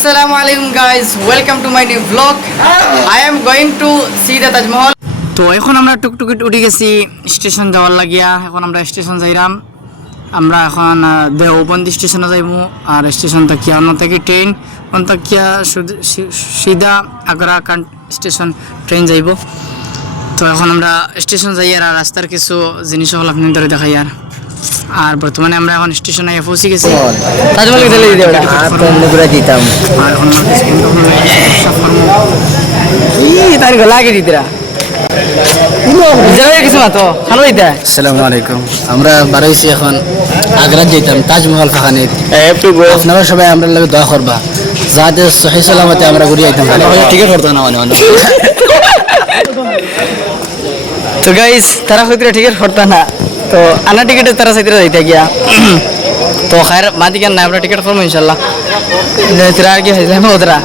Assalamu alaikum guys, welcome to my new vlog. I am going to see the Taj Mahal. তো এখন আমরা টুকটুকি উঠে গেছি station যাওয়ার লাগিয়া। এখন আমরা স্টেশন যাইরাম। আমরা এখন দেওবন্দি স্টেশনে যাইবো। আর স্টেশন তাকিয়া অন্য থেকে ট্রেন অন্য তাকিয়া সিধা আগ্রা কান্ট স্টেশন ট্রেন যাইব। তো এখন আমরা স্টেশন যাই আর রাস্তার কিছু জিনিস হল আপনাদের ধরে দেখাই। আর বর্তমানে আমরা এখন স্টেশনে পৌঁছে গেছি। তাজমহল দিলে দিতে ওটা আর কম করে দিতাম। আর এখন আমরা তার গলা লাগে দিতরা কিছু না তো ভালো হইতা। আসসালামু আলাইকুম। আমরা বাড়াইছি এখন আগ্রা যেতাম তাজমহল ফাখানে। আপনারা সবাই আমরা লাগে দোয়া করবা যাতে সহি সালামতে আমরা ঘুরে আইতাম। টিকিট করতে না মানে তো গাইস তারা হইতে টিকিট করতে না, তো আনা টিকিটে তারা সাইতে যাইতে গিয়া। তো খায়ের মাদিকে না আমরা টিকিট করবো ইনশাল্লাহ। তোরা আর কি হয়েছে ওরা।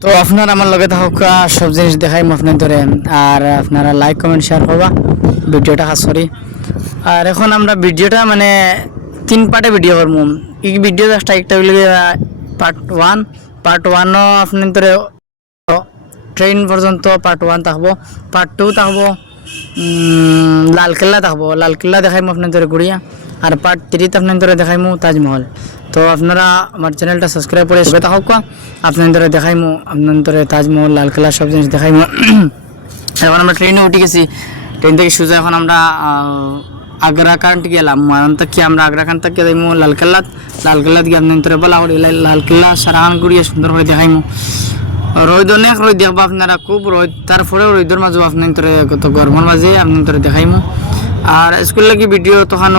তো আপনারা আমার লগে থাকা সব জিনিস দেখাইম আপনার ধরে। আর আপনারা লাইক কমেন্ট শেয়ার করবা ভিডিওটা খাস করি। আর এখন আমরা ভিডিওটা মানে 3 পার্টে ভিডিও করবো। এই ভিডিও একটা পার্ট 1 আপনার ধরে ট্রেন পর্যন্ত পার্ট 1 থাকবো, পার্ট 2 থাকবো লালকেল্লা থাকবো। লালকেল্লা দেখাইমু আপনার ধরে ঘুরিয়া। আর পার্ট 3 আপনার ধরে দেখাইমু তাজমহল। তো আপনারা আমার চ্যানেলটা সাবস্ক্রাইব করে সবাই থাকুক। আপনার ধরে দেখাইমু আপনার ধরে তাজমহল লালকেল্লা সব জিনিস দেখাইমু। এখন আমরা ট্রেনে উঠে গেছি। ট্রেন থেকে সোজা এখন আমরা আগ্রা কান্ট গেলাম। কি আমরা আগ্রা কান্ট থেকে যাইমু লালকেল্লাত গিয়ে আপনার ধরে বলা লালকেল্লা সারাখান ঘুরিয়ে সুন্দর করে দেখাইমু। রোদ অনেক রোদ দেখবো আপনারা, খুব রোদ। তারপরেও রোদের মাঝে আপনার গত গরমের মাঝে আপনার দেখাইমু। আর স্কুল লাগি ভিডিও তখন